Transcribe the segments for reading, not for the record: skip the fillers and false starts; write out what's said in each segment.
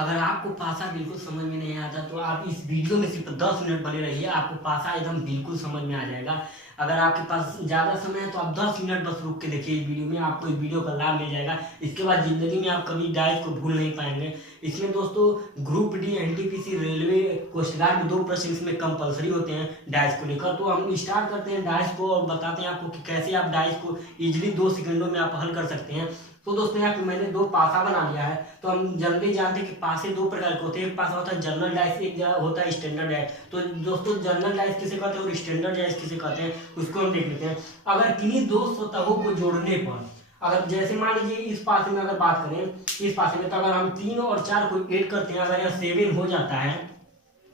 अगर आपको पासा बिल्कुल समझ में नहीं आता तो आप इस वीडियो में सिर्फ 10 मिनट बने रहिए, आपको पासा एकदम बिल्कुल समझ में आ जाएगा। अगर आपके पास ज़्यादा समय है तो आप 10 मिनट बस रुक के देखिए इस वीडियो में, आपको इस वीडियो का लाभ मिल जाएगा। इसके बाद ज़िंदगी में आप कभी डाइस को भूल नहीं पाएंगे। इसमें दोस्तों group D, NTPC, railway, coast guard में 2 प्रश्न इसमें कंपलसरी होते हैं डाइस को लेकर। तो हम स्टार्ट करते हैं डाइस को और बताते हैं आपको कि कैसे आप डाइस को इजिली 2 सेकंडों में आप हल कर सकते हैं। तो दोस्तों यहाँ पे मैंने 2 पासा बना लिया है। तो हम जल्दी जानते हैं कि पासे 2 प्रकार के होते हैं। एक पासा होता है जनरल डाइस, एक होता है स्टैंडर्ड डाइस। तो दोस्तों जनरल डाइस किसे कहते हैं और स्टैंडर्ड डाइस किसे कहते हैं उसको हम देख लेते हैं। अगर किन्हीं 2 सतहों को जोड़ने पर, अगर जैसे मान लीजिए इस पासे में अगर बात करें, इस पासे में तो अगर हम 3 और 4 को ऐड करते हैं, अगर यह 7 हो जाता है,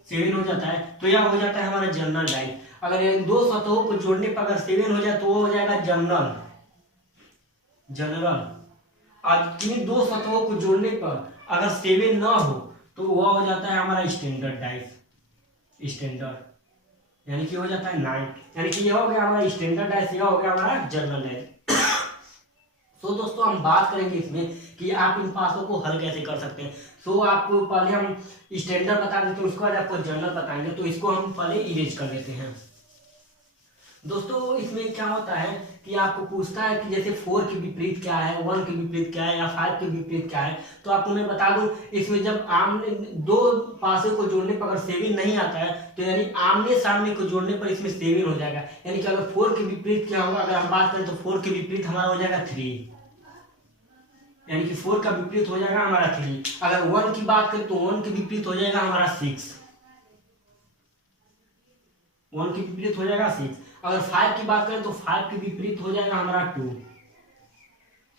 7 हो जाता है तो यह हो जाता है हमारा जनरल डाइस। अगर ये 2 सतहों को जोड़ने पर अगर 7 हो जाए तो वो हो जाएगा जनरल। जनरल आज किन्हीं 2 सतहों को जोड़ने पर अगर 7 ना हो तो वह हो जाता है हमारा स्टैंडर्ड डाइस। स्टैंडर्ड यानी कि हो जाता है 9, यानी कि यह हो गया हमारा स्टैंडर्ड डाइस, यह हो गया हमारा जनरल डाइस। तो दोस्तों हम बात करेंगे इसमें कि आप इन पासों को हल कैसे कर सकते हैं। तो आपको पहले हम स्टैंडर्ड बता देते हैं, उसके बाद आपको जनरल बताएंगे। तो इसको हम पहले इरेज कर लेते हैं। दोस्तों इसमें क्या होता है कि आपको पूछता है कि जैसे 4 के विपरीत क्या है, 1 के विपरीत क्या है या 5 के विपरीत क्या है। तो आपको मैं बता दूं, इसमें जब आमने 2 पासे को जोड़ने पर अगर 7 नहीं आता है तो यानी आमने सामने को जोड़ने पर इसमें 7 हो जाएगा। यानी कि अगर 4 के विपरीत क्या होगा, अगर हम बात करें तो 4 के विपरीत हमारा हो जाएगा 3, यानी कि 4 का विपरीत हो जाएगा हमारा 3। अगर 1 की बात करें तो 1 के विपरीत हो जाएगा हमारा 6, 1 के विपरीत हो जाएगा 6। अगर 5 की बात करें तो 5 के विपरीत हो जाएगा हमारा 2।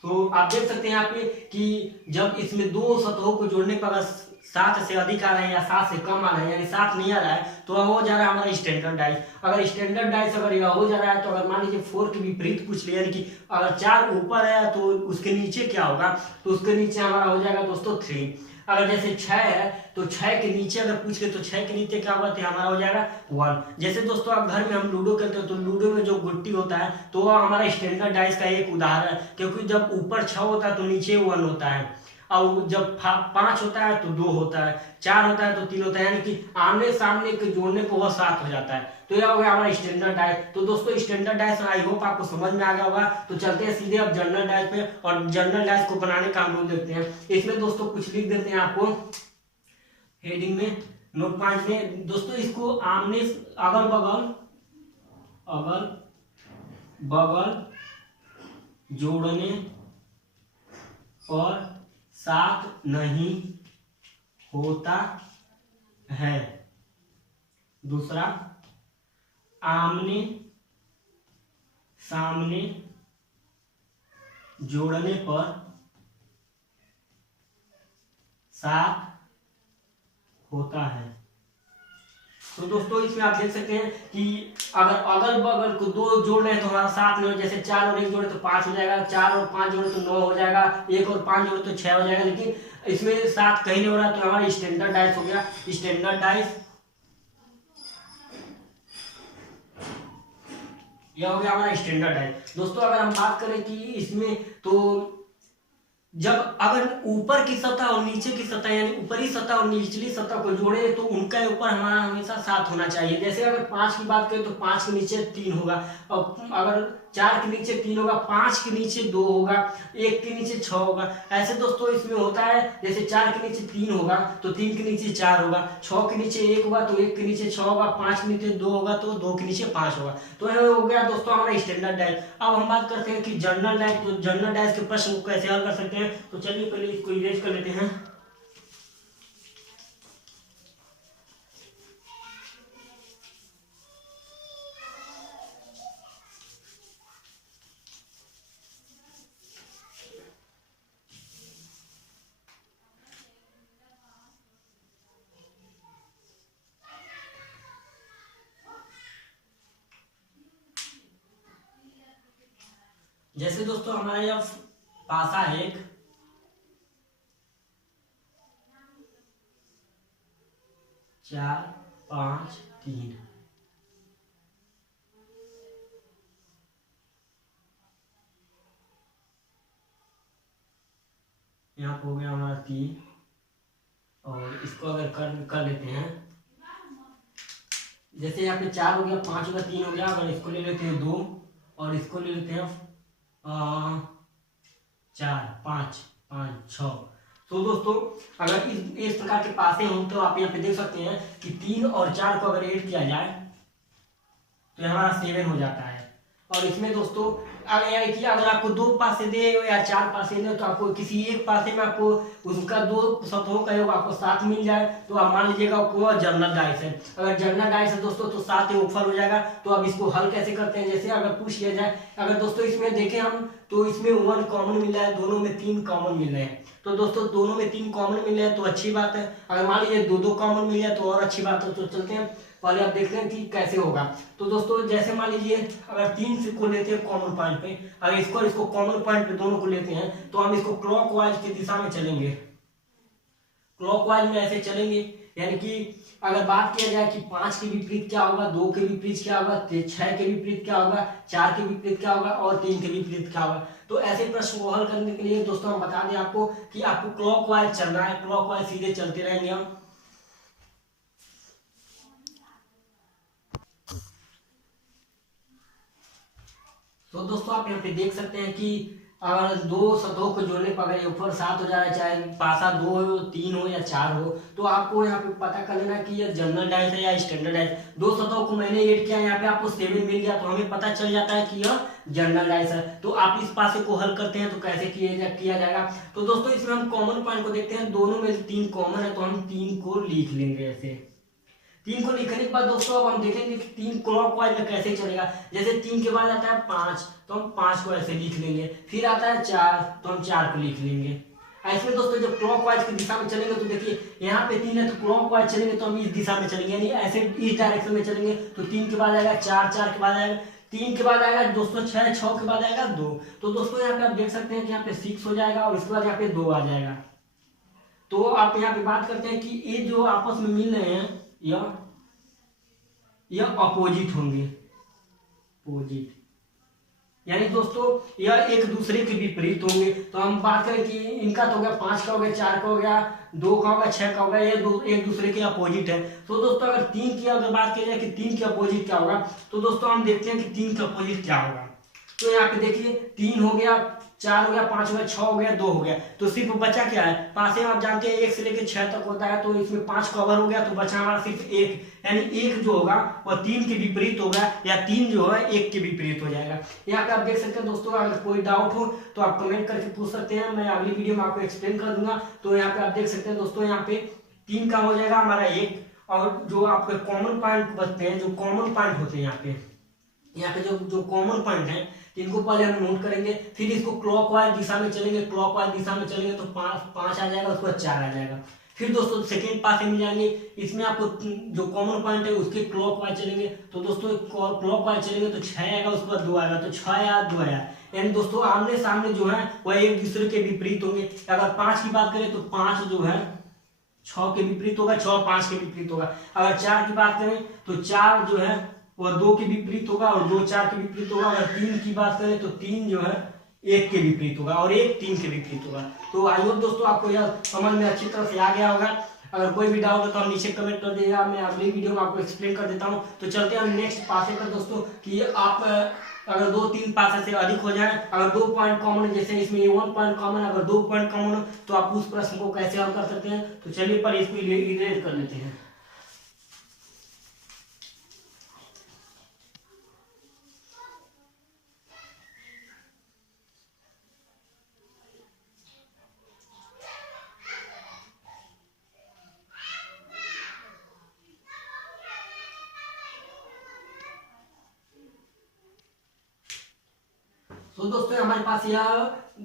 तो आप देख सकते हैं यहाँ पे कि जब इसमें 2 सतहों को जोड़ने पर अगर 7 से अधिक आ रहा है या 7 से कम आ रहा है, यानी 7 नहीं आ रहा है, तो वह हो जा रहा है हमारा स्टैंडर्ड डाइस। अगर स्टैंडर्ड डाइस अगर यह हो जा रहा है तो अगर मान लीजिए 4 के विपरीत पूछ लिया, यानी कि अगर 4 ऊपर है तो उसके नीचे क्या होगा, तो उसके नीचे हमारा हो जाएगा दोस्तों 3। अगर जैसे 6 है तो 6 के नीचे अगर पूछ ले तो 6 के नीचे क्या होगा, तो हमारा हो जाएगा 1। जैसे दोस्तों आप घर में हम लूडो खेलते हैं तो लूडो में जो गुट्टी होता है तो वह हमारा स्टैंडर्ड डाइस का एक उदाहरण है, क्योंकि जब ऊपर 6 होता है तो नीचे 1 होता है, और जब 5 होता है तो 2 होता है, 4 होता है तो 3 होता है, यानी कि आमने सामने के जोड़ने को वह 7 हो जाता है। तो यह हो गया हमारा स्टैंडर्ड डाइस। तो दोस्तों स्टैंडर्ड डाइस आई होप आपको समझ में आ गया होगा। तो चलते हैं सीधे अब जनरल डाइस पे, और जनरल डाइस को बनाने का हम लोग देखते हैं। इसमें दोस्तों कुछ लिख देते हैं आपको हेडिंग में, नोट पॉइंट में। दोस्तों इसको आमने अगल बगल, अगल बगल जोड़ने पर 7 नहीं होता है। दूसरा, आमने सामने जोड़ने पर 7 होता है। तो दोस्तों इसमें आप देख सकते हैं कि अगर अगल बगल को 2 जोड़ रहे हैं तो हमारा 7 नहीं हो, जैसे 4 और 1 जोड़े तो 5 हो जाएगा, 4 और 5 जोड़े तो 9 हो जाएगा, 1 और 5 जोड़े तो 6 हो जाएगा, लेकिन इसमें 7 कहीं नहीं हो रहा, तो हमारा स्टैंडर्ड डाइस हो गया। स्टैंडर्ड डाइस यह हो गया हमारा स्टैंडर्ड डाइस। दोस्तों अगर हम बात करें कि इसमें तो जब अगर ऊपर की सतह और नीचे की सतह, यानी ऊपरी सतह और निचली सतह को जोड़े तो उनका ऊपर हमारा हमेशा 7 होना चाहिए। जैसे अगर 5 की बात करें तो 5 के नीचे 3 होगा, और अगर 4 के नीचे 3 होगा, 5 के नीचे 2 होगा, 1 के नीचे 6 होगा। ऐसे दोस्तों इसमें होता है, जैसे 4 के नीचे 3 होगा तो 3 के नीचे 4 होगा, 6 के नीचे 1 होगा तो 1 के नीचे 6 होगा, 5 के नीचे 2 होगा तो 2 के नीचे 5 होगा। तो यह हो गया दोस्तों हमारा स्टैंडर्ड डाइस। अब हम बात करते हैं कि जनरल डाइस। तो जनरल डाइस के प्रश्न को कैसे हल कर सकते हैं, तो चलिए पहले इसको इरेज कर लेते हैं। जैसे दोस्तों हमारा यह पासा है एक, 4 5 3, यहाँ हो गया हमारा 3, और इसको अगर कर लेते हैं, जैसे यहाँ पे 4 हो गया, 5 हो गया, 3 हो गया, अगर इसको ले लेते हैं 2 और इसको ले लेते हैं 4 5 5 6। तो दोस्तों अगर इस प्रकार के पासे हों तो आप यहाँ पे देख सकते हैं कि 3 और 4 को अगर ऐड किया जाए तो हमारा 7 हो जाता है। और इसमें दोस्तों अगर आपको 2 पासे दे या 4 पासे दे तो आपको किसी एक पासे में आपको उसका 2 सतहों का योग आपको 7 मिल जाए तो आप मान लीजिएगा आपको जनरल डाइस है। अगर जनरल डाइस है दोस्तों तो 7 योगफल हो जाएगा। तो अब इसको हल कैसे करते हैं, जैसे अगर पूछ लिया जाए, अगर दोस्तों इसमें देखें हम तो इसमें 1 कॉमन मिल रहा है, दोनों में 3 कॉमन मिल रहे हैं। तो दोस्तों दोनों में 3 कॉमन मिल रहे हैं तो अच्छी बात है। अगर मान लीजिए 2 कॉमन मिल जाए तो और अच्छी बात है। तो चलते हैं पहले आप देखते हैं कि कैसे होगा। तो दोस्तों जैसे मान लीजिए अगर 3 से को लेते हैं कॉमन पॉइंट पे, अगर इसको कॉमन पॉइंट पे दोनों को लेते हैं तो हम इसको क्लॉकवाइज की दिशा में चलेंगे। क्लॉकवाइज में ऐसे चलेंगे, यानी कि अगर बात किया जाए कि 5 के विपरीत क्या होगा, 2 के विपरीत क्या होगा, 6 के विपरीत क्या होगा, 4 के विपरीत क्या होगा और 3 के विपरीत क्या होगा। तो ऐसे प्रश्न को हल करने के लिए दोस्तों हम बता दें आपको कि आपको क्लॉकवाइज चलना है, क्लॉकवाइज सीधे चलते रहेंगे हम। तो दोस्तों आप यहाँ पे देख सकते हैं कि अगर 2 सतहों को जोड़ने पर अगर ऊपर 7 हो जाए, चाहे पासा 2 हो, 3 हो या 4 हो, तो आपको यहाँ पे पता कर लेना कि ये जनरल डाइस है या स्टैंडर्ड डाइस। 2 सतहों को मैंने ऐड किया, यहाँ पे आपको 7 मिल गया तो हमें पता चल जाता है कि यह जनरल डाइस है। तो आप इस पासे को हल करते हैं तो कैसे किया जाएगा। तो दोस्तों इसमें हम कॉमन पॉइंट को देखते हैं, दोनों में 3 कॉमन है तो हम 3 को लिख लेंगे। ऐसे 3 को लिखने के बाद दोस्तों अब हम देखेंगे कि 3 क्लॉकवाइज में कैसे चलेगा। जैसे 3 के बाद आता है 5 तो हम 5 को ऐसे लिख लेंगे, फिर आता है 4 तो हम 4 को लिख लेंगे। ऐसे दोस्तों जब क्लॉकवाइज की दिशा में चलेंगे तो देखिए यहाँ पे 3 है तो क्लॉकवाइज चलेंगे तो हम इस दिशा में चलेंगे, यानी ऐसे इस डायरेक्शन में चलेंगे। तो 3 के बाद आएगा 4, 4 के बाद आएगा 3 के बाद आएगा दोस्तों 6, 6 के बाद आएगा 2। तो दोस्तों यहाँ पे आप देख सकते हैं कि यहाँ पे 6 हो जाएगा और इसके बाद यहाँ पे 2 आ जाएगा। तो आप यहाँ पे बात करते हैं कि ये जो आपस में मिल रहे हैं यह अपोजिट होंगे, अपोजिट, यानी दोस्तों यह एक दूसरे के विपरीत होंगे। तो हम बात करें कि इनका तो हो गया 5 का हो गया, 4 का हो गया, 2 का होगा, 6 का होगा, ये एक दूसरे के अपोजिट है। तो दोस्तों अगर 3 की अगर बात की जाए कि 3 के अपोजिट क्या होगा, तो दोस्तों हम देखते हैं कि 3 के अपोजिट क्या होगा। तो यहाँ पे देखिए 3 हो गया, 4 हो गया, 5 हो गया, 6 हो गया, 2 हो गया, तो सिर्फ बचा क्या है, पासे में आप जानते हैं 1 से लेकर 6 तक होता है। तो इसमें 5 कवर हो गया तो बचा हमारा सिर्फ 1, यानी 1 जो होगा वह 3 के विपरीत होगा या 3 जो है 1 के विपरीत हो जाएगा। यहाँ पे आप देख सकते हैं दोस्तों, अगर कोई डाउट हो तो आप कमेंट करके पूछ सकते हैं, मैं अगली वीडियो में आपको एक्सप्लेन कर दूंगा। तो यहाँ पे आप देख सकते हैं दोस्तों, यहाँ पे 3 का हो जाएगा हमारा 1, और जो आपके कॉमन पॉइंट बचते हैं, जो कॉमन पॉइंट होते हैं यहाँ पे जो कॉमन पॉइंट है इनको पहले हम नोट करेंगे, फिर इसको क्लॉकवाइज दिशा में चलेंगे। क्लॉकवाइज दिशा में चलेंगे तो 5 आ जाएगा, उसके बाद 4 आ जाएगा। फिर दोस्तों सेकेंड पासे में जाएंगे, इसमें आपको जो कॉमन पॉइंट है उसके क्लॉकवाइज चलेंगे। तो दोस्तों क्लॉकवाइज चलेंगे तो 6 आएगा, उसके बाद 2 आएगा, तो 6 आया 2 आया, यानी दोस्तों आमने सामने जो है वह एक दूसरे के विपरीत होंगे। अगर 5 की बात करें तो 5 जो है 6 के विपरीत होगा, 6 5 के विपरीत होगा। अगर 4 की बात करें तो 4 जो है वह 2 के विपरीत होगा और 2 4 के विपरीत होगा। अगर 3 की बात करें तो 3 जो है 1 के विपरीत होगा और 1 3 के विपरीत होगा। तो आई होप दोस्तों आपको यह समझ में अच्छी तरह से आ गया होगा। अगर कोई भी डाउट हो तो आप नीचे कमेंट कर दीजिएगा, मैं अगली वीडियो में आपको एक्सप्लेन कर देता हूँ। तो चलते हैं हम नेक्स्ट पासे पर दोस्तों, कि आप अगर 2-3 पासे से अधिक हो जाए, अगर 2 पॉइंट कॉमन, जैसे इसमें 1 पॉइंट कॉमन, अगर 2 पॉइंट कॉमन हो तो आप उस प्रश्न को कैसे हल कर सकते हैं। तो चलिए पर इसको इरेज कर लेते हैं। तो दोस्तों हमारे पास यह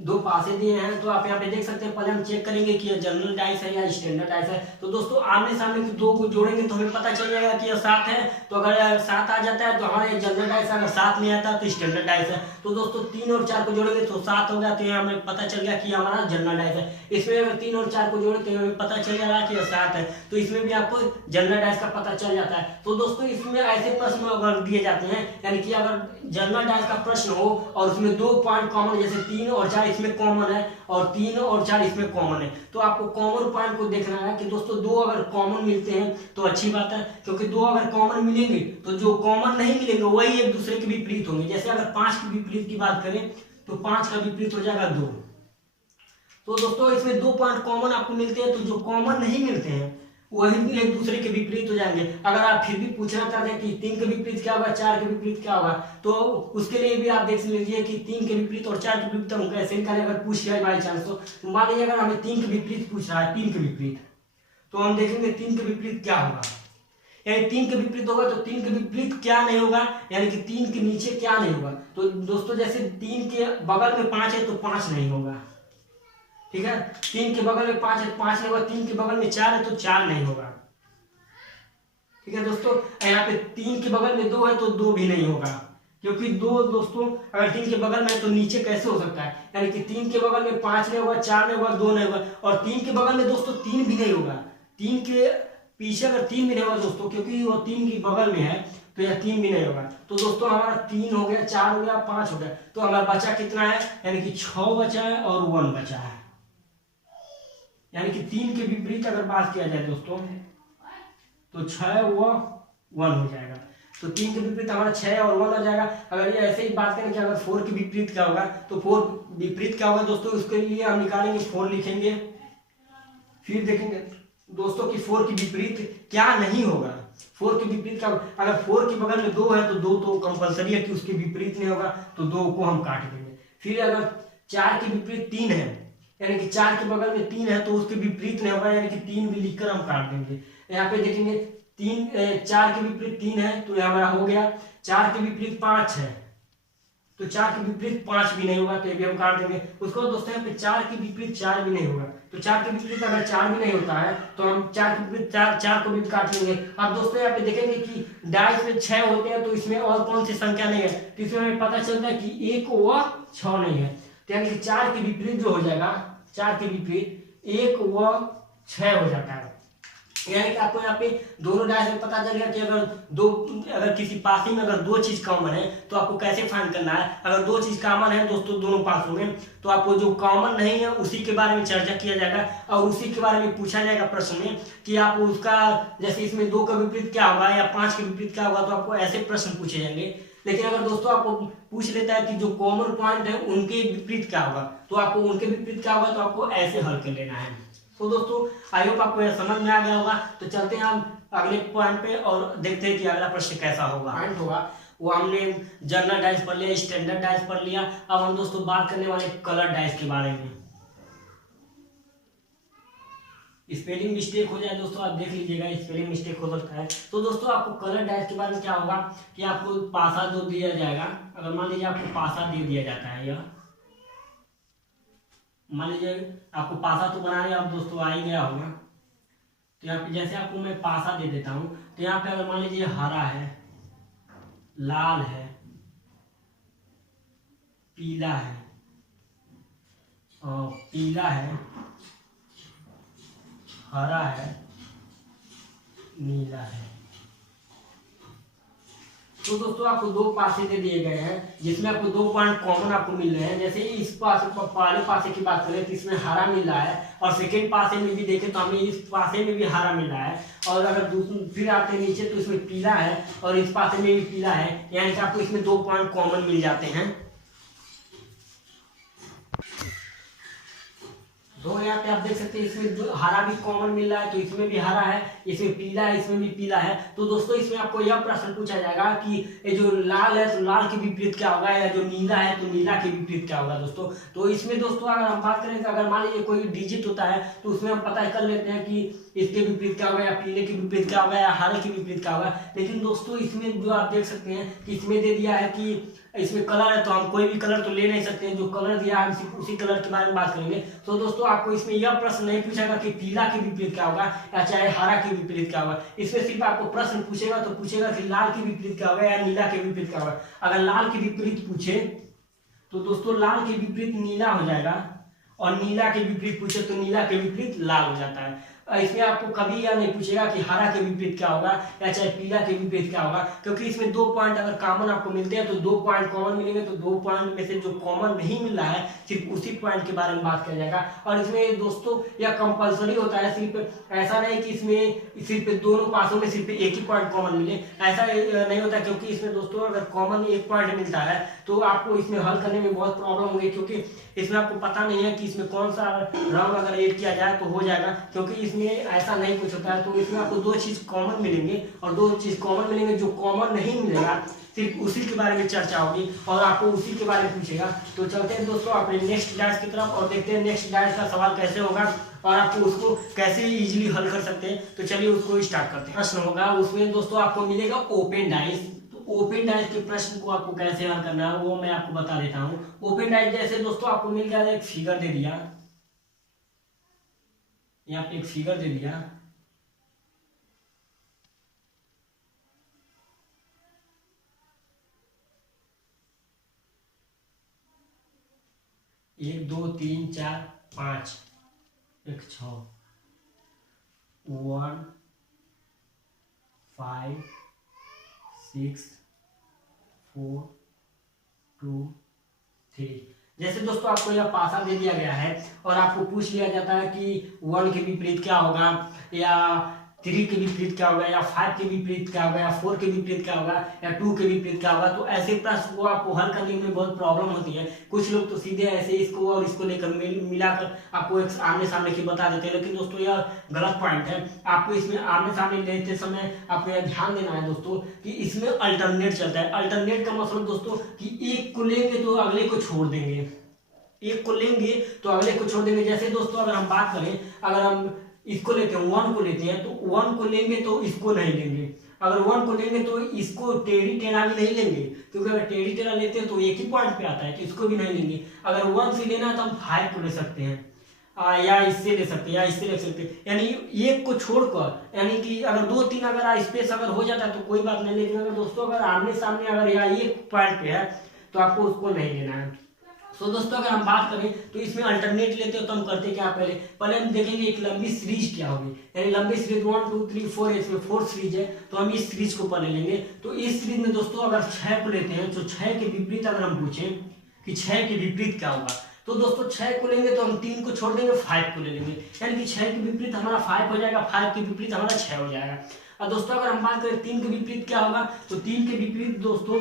2 पासे दिए हैं। तो आप यहाँ पे देख सकते हैं, पहले हम चेक करेंगे कि यह जनरल डाइस है या स्टैंडर्ड डाइस है। तो दोस्तों आमने सामने के 2 को जोड़ेंगे तो हमें पता चल जाएगा कि यह 7 है। तो अगर 7 आ जाता है तो हमारा जनरल डाइस है, अगर 7 नहीं आता तो स्टैंडर्ड डाइस है। तो दोस्तों 3 और 4 को जोड़ेंगे तो 7 हो गया, तो यहाँ हमें पता चल गया कि हमारा जनरल डाइस है। इसमें अगर 3 और 4 को जोड़े तो हमें पता चल जाएगा कि यह 7 है, तो इसमें भी आपको जनरल डाइस का पता चल जाता है। तो दोस्तों इसमें ऐसे प्रश्न अगर दिए जाते हैं, यानी कि अगर जनरल डाइस का प्रश्न हो और उसमें 2 पॉइंट कॉमन, जैसे 3 और 4 4 इसमें कॉमन है और 3 और 4 इसमें कॉमन है। तो आपको कॉमन पॉइंट को देखना है कि दोस्तों दो अगर कॉमन मिलते हैं तो अच्छी बात है, क्योंकि दो अगर कॉमन मिलेंगे तो जो कॉमन नहीं मिलेंगे वही एक दूसरे के विपरीत होंगे। जैसे अगर 5 के विपरीत की बात करें तो 5 का विपरीत हो जाएगा 2। तो दोस्तों इसमें 2 पॉइंट कॉमन आपको मिलते हैं, तो जो कॉमन नहीं मिलते हैं वही एक दूसरे के विपरीत हो जाएंगे। अगर आप फिर भी पूछना चाहते हैं कि 3 के विपरीत क्या होगा, 4 के विपरीत क्या होगा, तो उसके लिए भी आप देख लीजिए कि 3 के विपरीत और 4 के विपरीत हम कैसे निकालें। अगर पूछ गया बाई चांस तो मान लीजिए अगर हमें 3 के विपरीत पूछ रहा है, 3 के विपरीत, तो हम देखेंगे 3 के विपरीत क्या होगा। यानी 3 के विपरीत होगा तो 3 के विपरीत क्या नहीं होगा, यानी कि 3 के नीचे क्या नहीं होगा। तो दोस्तों जैसे 3 के बगल में 5 है तो 5 नहीं होगा, ठीक है। 3 के बगल में 5 है तो 5 नहीं होगा। 3 के बगल में 4 है तो 4 नहीं होगा, ठीक है दोस्तों। यहाँ पे 3 के बगल में 2 है तो 2 भी नहीं होगा, क्योंकि 2 दोस्तों अगर 3 के बगल में है तो नीचे कैसे हो सकता है। यानी कि 3 के बगल में 5 नहीं होगा, 4 नहीं होगा, 2 नहीं होगा, और 3 के बगल में दोस्तों 3 भी नहीं होगा। 3 के पीछे अगर 3 भी नहीं होगा दोस्तों, क्योंकि वो 3 के बगल में है तो यह 3 भी नहीं होगा। तो दोस्तों हमारा 3 हो गया, 4 हो गया, 5 हो गया, तो हमारा बचा कितना है, यानी कि 6 बचा है और 1 बचा है। यानी कि 3 के विपरीत अगर बात किया जाए दोस्तों तो 6 व 1 हो जाएगा। तो 3 के विपरीत हमारा 6 और 1 हो जाएगा। अगर ये ऐसे ही बात करें कि अगर 4 के विपरीत क्या होगा, तो 4 विपरीत क्या होगा दोस्तों, उसके लिए हम निकालेंगे 4 लिखेंगे, फिर देखेंगे दोस्तों कि 4 के विपरीत क्या नहीं होगा। 4 के विपरीत क्या, अगर 4 के बगल में 2 है तो 2 तो कंपलसरी है कि उसके विपरीत नहीं होगा, तो 2 को हम काट देंगे। फिर अगर 4 के विपरीत 3 है, यानी कि 4 के बगल में 3 है तो उसके विपरीत नहीं होगा, यानी कि 3 भी लिखकर हम काट देंगे। यहाँ पे देखेंगे 4 के विपरीत 3 है तो यह हमारा हो गया। 4 के विपरीत 5 है तो 4 के विपरीत 5 भी नहीं होगा, तो ये भी हम काट देंगे। उसको दोस्तों यहाँ पे 4 के विपरीत 4 भी नहीं होगा, तो 4 के विपरीत अगर 4 भी नहीं होता है तो हम 4 के विपरीत 4 को भी काट लेंगे। अब दोस्तों यहाँ पे देखेंगे कि डाइस में 6 होते हैं तो इसमें और कौन सी संख्या नहीं है, तो इसमें हमें पता चलता है कि 1 व 6 नहीं है। तो यानी कि 4 के विपरीत जो हो जाएगा, 4 के विपरीत 1 व 6 हो जाता है। यानी कि आपको यहाँ पे दोनों डाइस में पता चलेगा कि अगर किसी पासे में अगर 2 चीज कॉमन है तो आपको कैसे फाइंड करना है। अगर 2 चीज कॉमन है दोस्तों दोनों पासों में, तो आपको जो कॉमन नहीं है उसी के बारे में चर्चा किया जाएगा और उसी के बारे में पूछा जाएगा प्रश्न में कि आप उसका, जैसे इसमें 2 का विपरीत क्या होगा या 5 के विपरीत क्या होगा, तो आपको ऐसे प्रश्न पूछे जाएंगे। लेकिन अगर दोस्तों आपको पूछ लेता है कि जो कॉमन पॉइंट है उनके विपरीत क्या होगा, तो आपको उनके विपरीत क्या होगा तो आपको ऐसे हल कर लेना है। तो दोस्तों आई होप आपको यह समझ में आ गया होगा। तो चलते हैं हम अगले पॉइंट पे और देखते हैं कि अगला प्रश्न कैसा होगा। पॉइंट होगा वो हमने जनरल डाइस पढ़ लिया, स्टैंडर्ड डाइस पढ़ लिया। अब हम दोस्तों बात करने वाले कलर डाइस के बारे में। स्पेलिंग मिस्टेक हो जाए दोस्तों, आप देख लीजिएगा, स्पेलिंग मिस्टेक हो सकता है। तो दोस्तों आपको कलर डाइस के बारे में क्या होगा कि आपको पासा जो दिया जाएगा, अगर मान लीजिए आपको पासा दे दिया जाता है, यह मान लीजिए आपको पासा तो बनाने अब दोस्तों आ ही गया होगा। तो यहाँ पे जैसे आपको मैं पासा दे देता हूँ, तो यहाँ पे अगर मान लीजिए हरा है, लाल है, पीला है और पीला है, हरा है, नीला है। तो दोस्तों आपको 2 पासे दे दिए गए हैं जिसमें आपको 2 पॉइंट कॉमन आपको मिल रहे हैं। जैसे इस पासे पहले पासे की बात करें तो इसमें हरा मिल रहा है, और सेकेंड पासे में भी देखें तो हमें इस पासे में भी हरा मिल रहा है, और अगर फिर आते हैं नीचे तो इसमें पीला है और इस पासे में भी पीला है, यानी कि आपको इसमें 2 पॉइंट कॉमन मिल जाते हैं। तो यहाँ पे आप देख सकते हैं इसमें जो हरा भी कॉमन मिल रहा है, तो इसमें भी हरा है, इसमें पीला है, इसमें भी पीला है। तो दोस्तों इसमें आपको यह प्रश्न पूछा जाएगा कि ये जो लाल है तो लाल के विपरीत क्या होगा, या जो नीला है तो नीला के विपरीत क्या होगा दोस्तों। तो इसमें दोस्तों अगर हम बात करें तो अगर मान लीजिए कोई डिजिट होता है तो उसमें हम पता कर लेते हैं कि इसके विपरीत क्या होगा, या पीले के विपरीत क्या होगा, या हरे के विपरीत क्या होगा। लेकिन दोस्तों इसमें जो आप देख सकते हैं कि इसमें दे दिया है कि इसमें कलर है, तो हम कोई भी कलर तो ले नहीं सकते हैं, जो कलर दिया है हम सिर्फ उसी कलर के बारे में बात करेंगे। तो दोस्तों आपको इसमें यह प्रश्न नहीं पूछेगा कि पीला के विपरीत क्या होगा या चाहे हरा के विपरीत क्या होगा। इसमें सिर्फ आपको प्रश्न पूछेगा तो पूछेगा कि लाल के विपरीत क्या होगा या नीला के विपरीत क्या होगा। अगर लाल के विपरीत पूछे तो दोस्तों लाल के विपरीत नीला हो जाएगा, और नीला के विपरीत पूछे तो नीला के विपरीत लाल हो जाता है। इसमें आपको कभी यह नहीं पूछेगा कि हरा के विपरीत क्या होगा या चाहे पीला के विपरीत क्या होगा, क्योंकि इसमें 2 पॉइंट अगर कॉमन आपको मिलते हैं तो 2 पॉइंट कॉमन मिलेंगे, तो 2 पॉइंट में से जो कॉमन नहीं मिल रहा है सिर्फ उसी पॉइंट के बारे में बात किया जाएगा। और इसमें दोस्तों यह कंपलसरी होता है, सिर्फ ऐसा नहीं कि इसमें सिर्फ दोनों पासों में सिर्फ एक ही पॉइंट कॉमन मिले, ऐसा नहीं होता, क्योंकि इसमें दोस्तों अगर कॉमन एक पॉइंट मिलता है तो आपको इसमें हल करने में बहुत प्रॉब्लम होगी, क्योंकि इसमें आपको पता नहीं है कि इसमें कौन सा रंग अगर ऐड किया जाए तो हो जाएगा, क्योंकि इसमें ऐसा नहीं कुछ होता है। तो इसमें आपको 2 चीज कॉमन मिलेंगे और 2 चीज कॉमन मिलेंगे, जो कॉमन नहीं मिलेगा सिर्फ उसी के बारे में चर्चा होगी और आपको उसी के बारे में पूछेगा। तो चलते हैं दोस्तों अपने नेक्स्ट डाइस की तरफ और देखते हैं नेक्स्ट डाइस का सवाल कैसे होगा और आपको उसको कैसे इजीली हल कर सकते हैं। तो चलिए उसको स्टार्ट करते हैं। प्रश्न होगा उसमें दोस्तों आपको मिलेगा ओपन डाइस। ओपन डाइस के प्रश्न को आपको कैसे हल करना है वो मैं आपको बता देता हूँ। ओपन डाइस जैसे दोस्तों आपको मिल गया एक फिगर दे दिया, यहाँ पे एक फिगर दे दिया, एक 2 3 4 5 एक 6 1 5 6 4 2 3। जैसे दोस्तों आपको यह पासा दे दिया गया है और आपको पूछ लिया जाता है कि 1 के विपरीत क्या होगा या 3 के विपरीत क्या होगा या 5 के विपरीत क्या होगा या 4 के विपरीत क्या होगा या 2 के विपरीत क्या होगा, तो ऐसे प्रश्न को आपको हल करने में बहुत प्रॉब्लम होती है। कुछ लोग तो सीधे ऐसे इसको और इसको लेकर मिलाकर आपको एक आमने सामने की बता देते हैं, लेकिन दोस्तों यह गलत पॉइंट है। आपको इसमें आमने सामने लेते समय आपको यह ध्यान देना है दोस्तों कि इसमें अल्टरनेट चलता है। अल्टरनेट का मतलब दोस्तों कि एक को लेंगे तो अगले को छोड़ देंगे, एक को लेंगे तो अगले को छोड़ देंगे। जैसे दोस्तों अगर हम बात करें, अगर हम इसको लेते हैं 1 को लेते हैं तो 1 को लेंगे तो इसको नहीं लेंगे, अगर 1 को लेंगे तो इसको टेढ़ी टेढ़ा भी नहीं लेंगे, क्योंकि अगर टेढ़ी टेढ़ा लेते हैं तो एक ही पॉइंट पे आता है, तो इसको भी नहीं लेंगे। अगर 1 से लेना है तो हम 5 को ले सकते हैं या इससे ले सकते हैं या इससे ले सकते हैं, यानी एक को छोड़कर, यानी कि अगर 2 3 अगर स्पेस अगर हो जाता है तो कोई बात नहीं, लेकिन अगर दोस्तों अगर आमने सामने अगर या एक पॉइंट पे है तो आपको उसको नहीं लेना है। तो दोस्तों अगर हम बात करें तो इसमें अल्टरनेट लेते हो तो हम करते क्या, पहले हम देखेंगे एक लंबी सीरीज क्या होगी, यानी लंबी सीरीज 1 2 3 4 इसमें 4 सीरीज है, तो हम इस सीरीज को पहले लेंगे। तो इस सीरीज में दोस्तों अगर 6 को लेते हैं तो 6 के विपरीत अगर हम पूछें कि 6 के विपरीत क्या होगा, तो दोस्तों 6 को लेंगे तो हम 3 को छोड़ देंगे, 5 को ले लेंगे, यानी कि 6 के विपरीत हमारा 5 हो जाएगा, 5 के विपरीत हमारा 6 हो जाएगा। और दोस्तों अगर हम बात करें 3 के विपरीत क्या होगा, तो 3 के विपरीत दोस्तों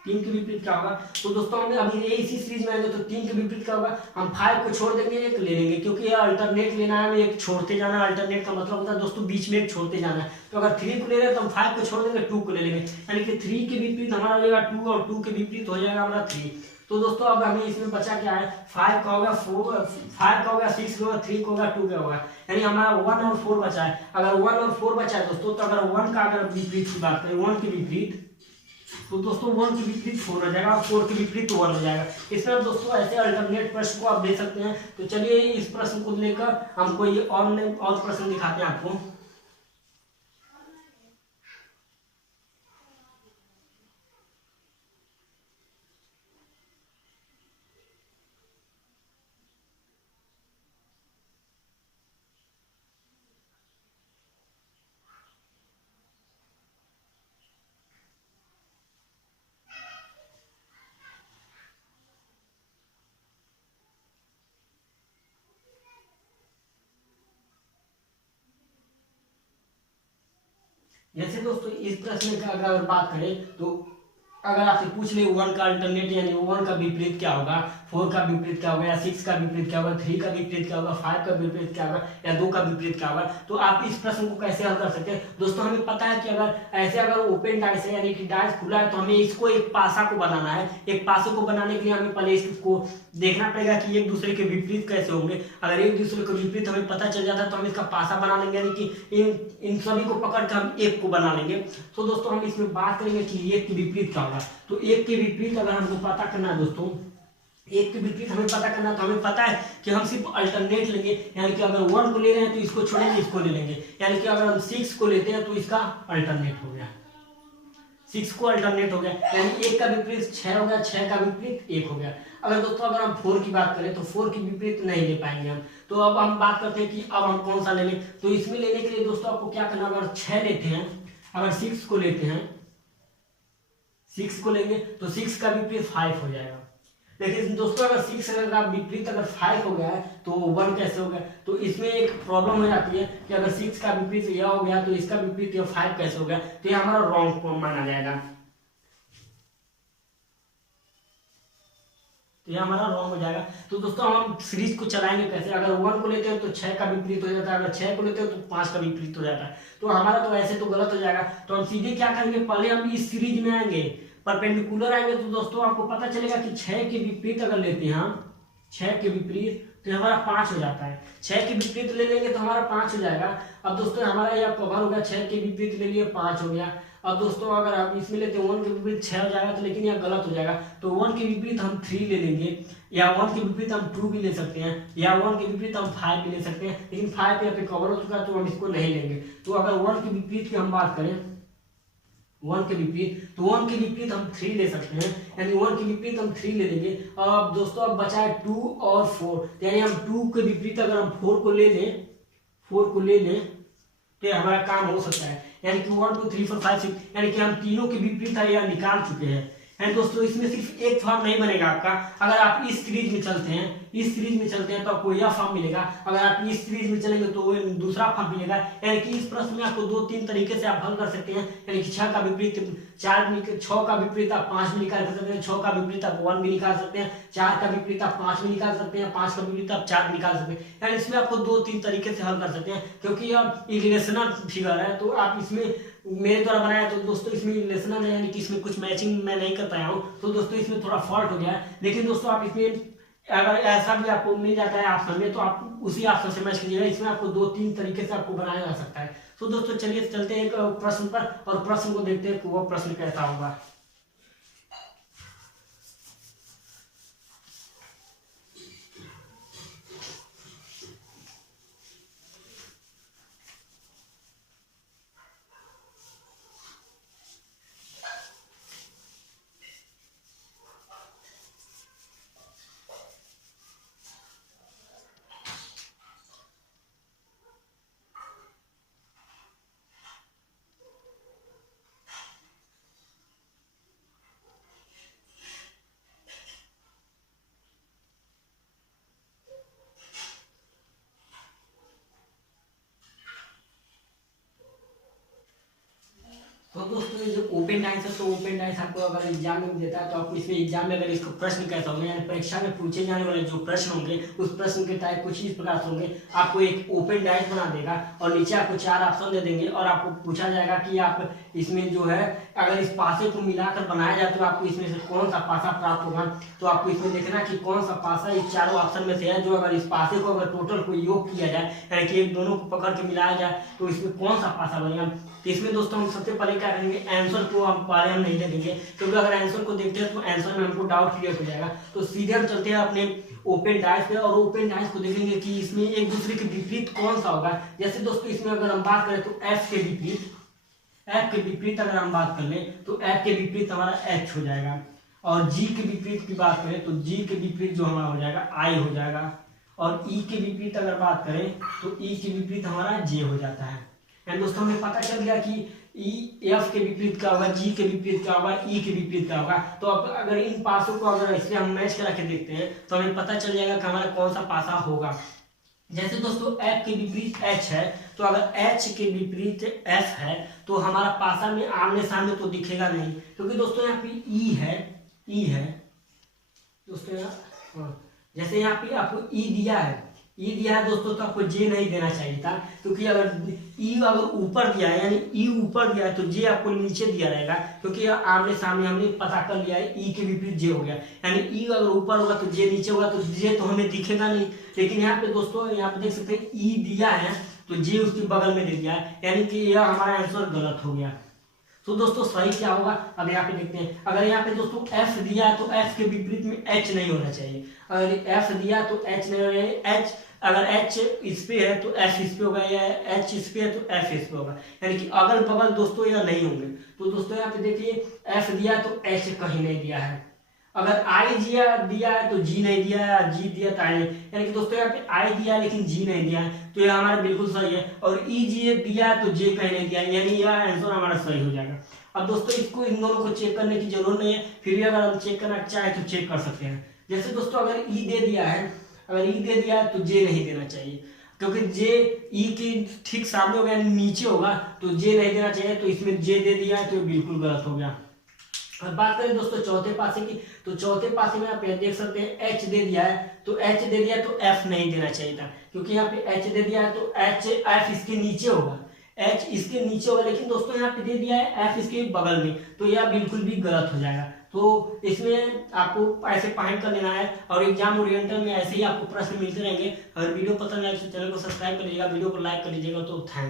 3 के विपरीत क्या होगा, तो दोस्तों हमें अभी इसी सीरीज में आएंगे तो 3 के विपरीत क्या होगा, हम 5 को छोड़ देंगे, एक ले लेंगे, क्योंकि यह अल्टरनेट लेना है, हमें एक छोड़ते जाना है। अल्टरनेट का मतलब होता है दोस्तों बीच में एक छोड़ते जाना है। तो अगर 3 को ले रहे हैं तो हम 5 को छोड़ देंगे, 2 को ले लेंगे, यानी कि 3 के विपरीत हमारा हो जाएगा 2 और 2 के विपरीत हो जाएगा हमारा 3। तो दोस्तों अब हमें इसमें बचा क्या है, 5 का होगा 4, 5 का होगा 6 का होगा 3 का होगा 2 का होगा, यानी हमारा 1 और 4 बचा है। अगर 1 और 4 बचा है दोस्तों, तो अगर 1 का अगर विपरीत की बात करें, 1 के विपरीत, तो दोस्तों 1 के विपरीत 4 हो जाएगा और 4 के विपरीत 1 हो जाएगा। इस तरह दोस्तों ऐसे अल्टरनेट प्रश्न को आप दे सकते हैं। तो चलिए इस प्रश्न को लेकर हम कोई और प्रश्न दिखाते हैं आपको। जैसे दोस्तों इस प्रश्न का अगर बात करें तो अगर आपसे पूछ ले 1 का अल्टरनेट यानी 1 का विपरीत क्या होगा, 4 का विपरीत क्या होगा या 6 का विपरीत क्या होगा, 3 का विपरीत क्या होगा, 5 का विपरीत क्या होगा या 2 का विपरीत क्या होगा, तो आप इस प्रश्न को कैसे हल कर सकते हैं। दोस्तों हमें पता है कि अगर ऐसे अगर ओपन डाइस है यानी कि डाइस खुला है तो हमें इसको एक पासा को बनाना है। एक पासे को बनाने के लिए हमें पहले इसको देखना पड़ेगा कि एक दूसरे के विपरीत कैसे होंगे। अगर एक दूसरे के विपरीत हमें पता चल जाता है तो हम इसका पासा बना लेंगे, यानी कि इन सभी को पकड़ कर हम एक को बना लेंगे। तो दोस्तों हम इसमें बात करेंगे कि एक के विपरीत क्या होगा। तो एक के विपरीत अगर हमको पता करना है दोस्तों, एक के विपरीत हमें पता करना, तो हमें पता है कि हम सिर्फ अल्टरनेट लेंगे, यानी कि अगर 1 को ले रहे हैं तो इसको छोड़ेंगे, इसको ले लेंगे, यानी कि अगर हम 6 को लेते हैं तो इसका अल्टरनेट हो गया, 6 को अल्टरनेट हो गया, यानी 1 का विपरीत 6 हो गया, 6 का विपरीत 1 हो गया। अगर दोस्तों अगर हम 4 की बात करें तो 4 की विपरीत नहीं ले पाएंगे हम। तो अब हम बात करते हैं कि अब हम कौन सा ले लें। तो इसमें लेने के लिए दोस्तों आपको क्या करना, अगर 6 लेते हैं, अगर 6 को लेते हैं, 6 को लेंगे तो 6 का विपरीत 5 हो जाएगा। लेकिन दोस्तों अगर 6 का विपरीत अगर 5 हो गया है तो 1 कैसे हो गया। तो इसमें एक प्रॉब्लम हो जाती है कि अगर 6 का विपरीत यह हो गया तो इसका विपरीत यह 5 कैसे हो गया, तो ये हमारा रॉन्ग माना जाएगा, तो ये हमारा रॉन्ग हो जाएगा। तो दोस्तों हम सीरीज को चलाएंगे कैसे, अगर 1 को लेते हैं तो 6 का विपरीत हो जाता है, अगर 6 को लेते हैं तो 5 का विपरीत हो जाता है। तो हमारा तो ऐसे तो गलत हो जाएगा। तो हम सीधे क्या करेंगे, पहले हम इस सीरीज में आएंगे, परपेंडिकुलर आएंगे। तो दोस्तों आपको पता चलेगा कि 6 के विपरीत अगर लेते हैं हम, 6 के विपरीत तो हमारा 5 हो जाता है। 6 के विपरीत ले लेंगे तो हमारा 5 हो जाएगा। अब दोस्तों हमारा यह कवर हो गया, 6 के विपरीत ले लिए 5 हो गया। अब दोस्तों अगर हम इसमें लेते हैं 1 के विपरीत 6 हो जाएगा, तो लेकिन यह गलत हो जाएगा। तो 1 के विपरीत हम 3 ले लेंगे, या 1 के विपरीत हम 2 भी ले सकते हैं, या 1 के विपरीत हम 5 भी ले सकते हैं। लेकिन 5 यहाँ पे कवर हो चुका है तो हम इसको नहीं लेंगे। तो अगर 1 के विपरीत की हम बात करें, 1 के विपरीत, तो 1 के विपरीत हम 3 ले सकते हैं, यानी 1 के विपरीत हम 3 ले लेंगे। अब दोस्तों अब बचा है 2 और 4, यानी हम 2 के विपरीत अगर हम 4 को ले लें, 4 को ले लें तो हमारा काम हो सकता है। यानी कि 1 2 3 4 5 6, यानी कि हम तीनों के विपरीत यह निकाल चुके हैं। एंड दोस्तों इसमें सिर्फ एक फॉर्म नहीं बनेगा आपका, अगर आप इस सीरीज में चलते हैं, इस सीरीज में चलते हैं तो आपको यह फॉर्म मिलेगा। अगर आप इस सीरीज में चलेंगे तो दूसरा फॉर्म मिलेगा। यानी कि इस प्रश्न में आपको 2-3 तरीके से आप हल कर सकते हैं। यानी कि 6 का विपरीत 6 का विपरीत आप 5 भी निकाल सकते हैं, 6 का विपरीत आप 1 भी निकाल सकते हैं, 4 का विपरीत आप 5 भी निकाल सकते हैं, 5 का विपरीत आप 4 भी निकाल सकते हैं। यानी इसमें आपको 2-3 तरीके से हल कर सकते हैं, क्योंकि यह रिलेशनल फिगर है। तो आप इसमें मेरे द्वारा बनाया तो दोस्तों इसमें रिलेशनल है, यानी कि इसमें कुछ मैचिंग मैं नहीं कर पाया हूँ, तो दोस्तों इसमें थोड़ा फॉल्ट हो गया है। लेकिन दोस्तों आप इसमें अगर ऐसा भी आपको मिल जाता है ऑप्शन में, तो आप उसी ऑप्शन से मैच कीजिएगा। इसमें आपको 2-3 तरीके से आपको बनाया जा सकता है। तो दोस्तों चलिए चलते हैं एक प्रश्न पर, और प्रश्न को देखते हैं कि वो प्रश्न कैसा होगा। तो दोस्तों ये जो ओपन डाइस है, तो ओपन डाइस आपको अगर एग्जाम में देता है तो आपको इसमें एग्जाम में अगर इसको प्रश्न कैसा होंगे, यानी परीक्षा में पूछे जाने वाले जो प्रश्न होंगे उस प्रश्न के टाइप कुछ इस प्रकार से होंगे। आपको एक ओपन डाइस बना देगा और नीचे आपको 4 ऑप्शन दे देंगे, और आपको पूछा जाएगा कि आप इसमें जो है अगर इस पासे को मिलाकर बनाया जाए तो आपको इसमें से कौन सा पासा प्राप्त होगा। तो आपको इसमें देखना कि कौन सा पासा इस चारों ऑप्शन में से है, जो अगर इस पासे को अगर टोटल को योग किया जाए, यानी कि एक दोनों को पकड़ के मिलाया जाए, तो इसमें कौन सा पासा बनेगा। तो इसमें दोस्तों हम सबसे पहले क्या करेंगे, आंसर को हम पहले हम नहीं देखेंगे, क्योंकि अगर आंसर को देखते हैं तो आंसर में हमको डाउट क्लियर हो जाएगा। तो सीधे हम चलते हैं अपने ओपन डाइस पे, और ओपन डाइस को देखेंगे कि इसमें एक दूसरे के विपरीत कौन सा होगा। जैसे दोस्तों इसमें अगर हम बात करें तो एफ के विपरीत अगर हम बात कर लें तो एफ के विपरीत हमारा एच हो जाएगा, और जी के विपरीत की बात करें तो जी के विपरीत जो हमारा हो जाएगा आई हो जाएगा, और ई के विपरीत अगर बात करें तो ई के विपरीत हमारा जे हो जाता है। एंड दोस्तों हमें पता चल गया कि ई एफ के विपरीत क्या होगा, जी के विपरीत क्या होगा, ई के विपरीत क्या होगा। तो अब अगर इन पासों को अगर इसमें हम मैच करा के देखते हैं तो हमें पता चल जाएगा कि हमारा कौन सा पासा होगा। जैसे दोस्तों एफ के विपरीत एच है, तो अगर एच के विपरीत एफ है तो हमारा पासा में आमने सामने तो दिखेगा नहीं, क्योंकि दोस्तों यहाँ पे ई है दोस्तों यहाँ, जैसे यहाँ पे आपको ई दिया है दोस्तों, तो आपको जे नहीं देना चाहिए था, क्योंकि अगर ई अगर ऊपर दिया है, यानी ई ऊपर दिया है तो जे आपको नीचे दिया रहेगा, क्योंकि आमने सामने हमने पता कर लिया है ई के विपरीत जे हो गया। यानी ई अगर ऊपर होगा तो जे नीचे होगा, तो जे तो हमें दिखेगा नहीं। लेकिन यहाँ पे दोस्तों यहाँ पे देख सकते हैं ई दिया है तो जे उसके बगल में दे दिया है, यानी कि यह हमारा आंसर गलत हो गया। तो दोस्तों सही क्या होगा, अब यहाँ पे देखते हैं। अगर यहाँ पे दोस्तों एफ दिया है तो एफ के विपरीत में एच नहीं होना चाहिए। अगर एफ दिया तो एच नहीं होना चाहिए, एच अगर एच इस पे है तो एफ इस पे होगा, या एच इस पे है तो एफ इस पे होगा, यानी कि अगल बगल दोस्तों या नहीं होंगे। तो दोस्तों यहाँ पे देखिए एफ दिया तो एच कहीं नहीं दिया है, अगर आई दिया है तो जी नहीं दिया है, जी दिया तो आई नहीं, यानी कि दोस्तों यहाँ पे आई दिया है लेकिन जी नहीं दिया है, तो ये हमारा बिल्कुल सही है। और ई जी दिया है तो जे कहीं नहीं दिया है, यानी यह आंसर हमारा सही हो जाएगा। अब दोस्तों इसको इन दोनों को चेक करने की जरूरत नहीं है, फिर भी अगर हम चेक करना चाहे तो चेक कर सकते हैं। जैसे दोस्तों अगर ई दे दिया है, अगर ई दे दिया है तो जे नहीं देना चाहिए, क्योंकि जे ई की ठीक सामने होगा यानी नीचे होगा, तो जे नहीं देना चाहिए, तो इसमें जे दे दिया है तो बिल्कुल गलत हो गया। अब बात करें दोस्तों चौथे पासे की, तो चौथे पासे में आप देख सकते हैं एच दे दिया है, तो एच दे दिया तो एफ नहीं देना चाहिए था, क्योंकि यहाँ पे एच दे दिया है तो एच एफ इसके नीचे होगा, एच इसके नीचे होगा, लेकिन दोस्तों यहाँ पे दे दिया है एफ इसके बगल में, तो यह बिल्कुल भी गलत हो जाएगा। तो इसमें आपको ऐसे पॉइंट कर लेना है, और एग्जाम ओरिएंटल में ऐसे ही आपको प्रश्न मिलते रहेंगे। अगर वीडियो पसंद आए तो चैनल को सब्सक्राइब कर लीजिएगा, वीडियो को लाइक कर लीजिएगा। तो थैंक्स।